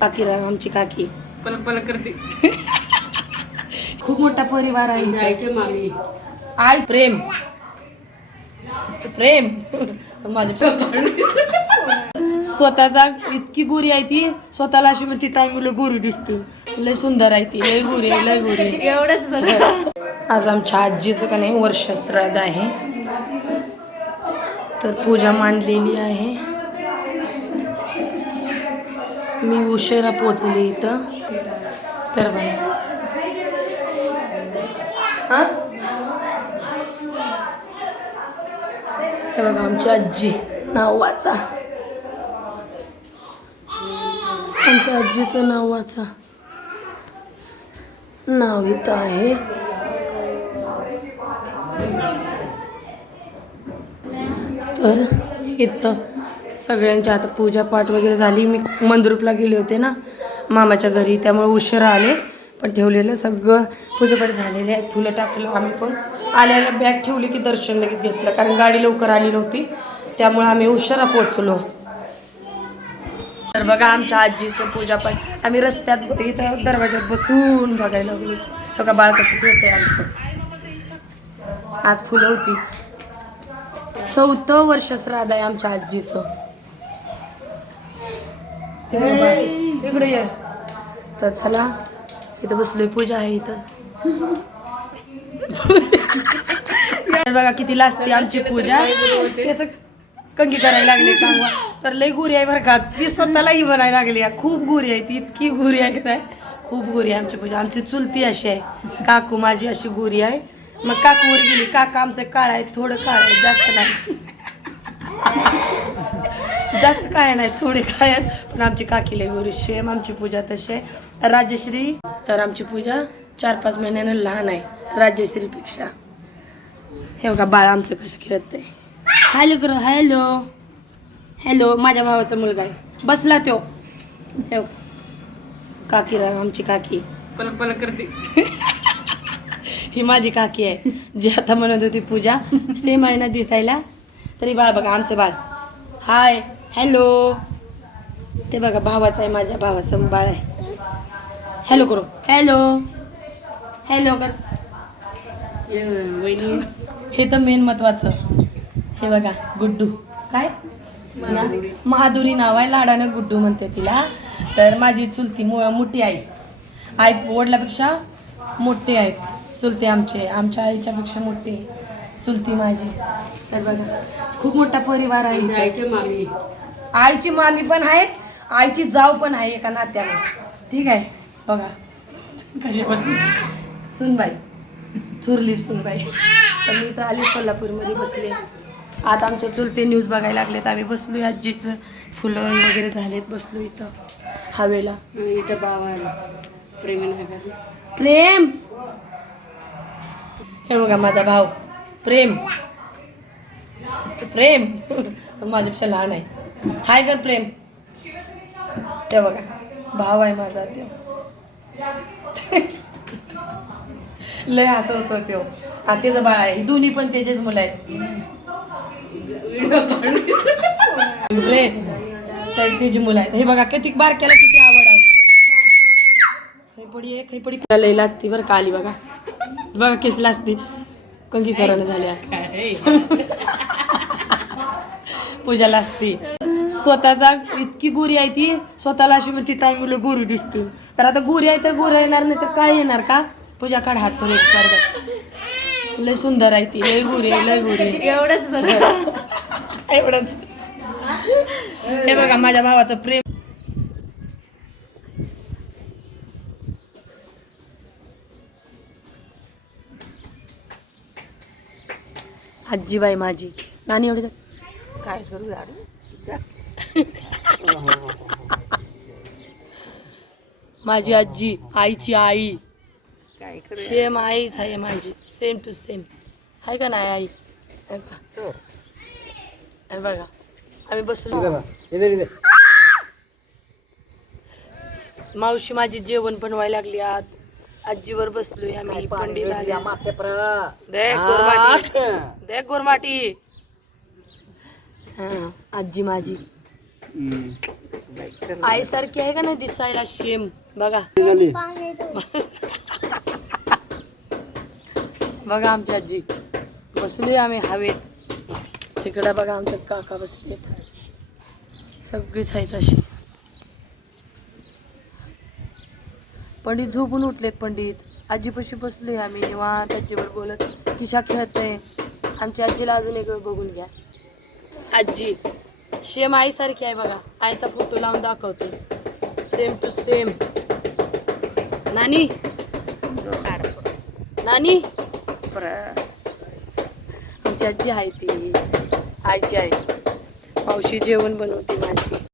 काकी राव आमची काकी. पलक पलक करते. खूप मोठा परिवार आहे. जायचे मामी आई प्रेम. प्रेम. माझे स्वतःचा इतकी गोरी आहे ती. स्वतःला अशी म्हणती ताई मुलं गोरी दिसते. लय सुंदर आहे ती. लय गोरी आहे लय गोरी. एवढंच बघ. आज आमच्या आजीचं का नाही वर्ष श्राद्ध आहे. तर पूजा मांडलेली आहे. मी उशिरा पोचले इथं. तर बाई हा? हे बघा आमची आजी. नाव वाचा. आमच्या आजीचं नाव वाचा. नाव इथं आहे. तर इथं. सगळ्यांची आता पूजापाठ वगैरे झाली. मी मंदरूपला गेले होते ना मामाच्या घरी. त्यामुळे उशिरा आले पण ठेवलेलं सगळं पूजापाठ झालेले आहे फुलं टाकलं आम्ही पण. आल्याला बॅग ठेवली की दर्शन लगेच घेतलं. कारण गाडी लवकर आली नव्हती. त्यामुळे आम्ही उशिरा पोचलो तर बघा आमच्या आजीचं पूजापाठ आम्ही रस्त्यात इथं दरवाज्यात बसून बघायला लागलो. बघा बाळ कसं खेळतंय आमचं. आज फुलं होती. चौथं वर्ष श्राद्ध आहे आमच्या आजीचं. ते बघा, तिकडे ये. तर चला इथं बसलोय पूजा आहे इथं. तर बघा किती लाजते आमची पूजा. केस कंगी करायला लागले कांगवा तर लई गुरी आहे बरं का. ती स्वतःलाही बनायला लागली आहे. खूप गुरी आहे ती इतकी गुरी आहे काय खूप गुरी आहे आमची पूजा. आमची चुलती अशी आहे. काकू माझी अशी गुरी आहे. मग काकूवर गेली. काका आमचं काळ आहे थोडं काळ आहे जास्त नाही. जास्त काय नाही थोडे काय पण आमची काकीला गोरी सेम आमची पूजा तशी आहे. राजश्री तर आमची पूजा चार पाच महिन्यानं लहान आहे राजश्रीपेक्षा. हे बघा बाळ आमचं कसं खेळत आहे हॅलो करो हॅलो. हॅलो माझ्या भावाचा मुलगा आहे. बसला तो. हे. काकी आमची काकी. पलक पलक करते. ही माझी काकी आहे जी आता म्हणत होती पूजा. सेम आहे ना दिसायला. तरी बाळ बघा आमचं बाळ. हाय. हॅलो. ते बघा भावाचं आहे माझ्या भावाचं बाळ आहे. हॅलो करो. हॅलो. हॅलो कर. हे तर मेन महत्वाचं. हे बघा गुड्डू. काय? महादुरी. नाव आहे लाडानं गुड्डू म्हणते तिला. तर माझी चुलती मो मोठी आई. आई वडिलापेक्षा मोठे आहेत. चुलते आमचे. आमच्या आईच्या पेक्षा मोठे. चुलती माझी. तर बघा खूप मोठा परिवार आहे. जायचे मामी. आईची मामी पण आहेत आईची जाव पण आहे एका नात्याने. ठीक आहे? बघा. कशी बसली सुनबाई. थुरली सुनबाई. तर मी तर आली सोलापूरमध्ये बसले. आता आमच्या चुलते न्यूज बघायला लागलेत. आम्ही बसलो आजीचं. फुलं वगैरे झालेत बसलो इथं. हवेला. इथं बाबा का प्रेम! हे बघा माझा भाव प्रेम. प्रेम. माझ्यापेक्षा लहान आहे. हाय का प्रेम. ते बघा भाव आहे माझा तो. लय हसवतो तो. हा त्याचं बाळ आहे. दोन्ही पण त्याचेच मुलं आहेत. तर त्याची मुलं आहेत. हे बघा किती बारक्याला किती आवड आहे. खैपडी आहे खैपडी लय लाजती बरं का आली बघा. बघा केस लाजती कंकी करणं झाल्या. काय? पूजा लाजती स्वतःचा इतकी गोरी आहे ती स्वतःला अशी म्हणती ताई मुलं गोरी दिसते तर आता गोरी आहे तर गोरी येणार नाही तर काय येणार का? पूजा काढ हात स्वर्गात लय सुंदर आहे ती लय गोरी आहे लय गोरी एवढंच बघ. एवढंच. हे बघा माझ्या भावाचं प्रेम. आजीबाई माझी. नानी एवढी काय करू लाडू माझी आजी आईची आई. काय सेम आईच आहे माझी. सेम टू सेम आहे का नाही आई? बघा. आम्ही बसलो. मावशी माझी जेवण बनवायला लागली आत आजीवर बसलोय आम्ही. पंडित आले दे गोरमाटी. दे गोरमाटी. हा आजी माझी. आई सारखी आईसारखी आहे का नाही दिसायला? शेम बघा. बघा आमची आजी. बसलोय आम्ही हवेत. तिकडं बघा आमचं काका बसलेत. सगळीच आहेत अशी. पंडित झोपून उठलेत पंडित. आजीपाशी बसलोय आम्ही. निवांत आजीवर बोलत. किशा नाही आमच्या आजीला अजून एक वेळ बघून घ्या. आजी. शेम आईसारखी आहे बघा. आईचा फोटो लावून दाखवते. सेम टू सेम नानी? नानी? आमची आजी आहे ती. आईची आहे मावशी जेवण बनवते माझी.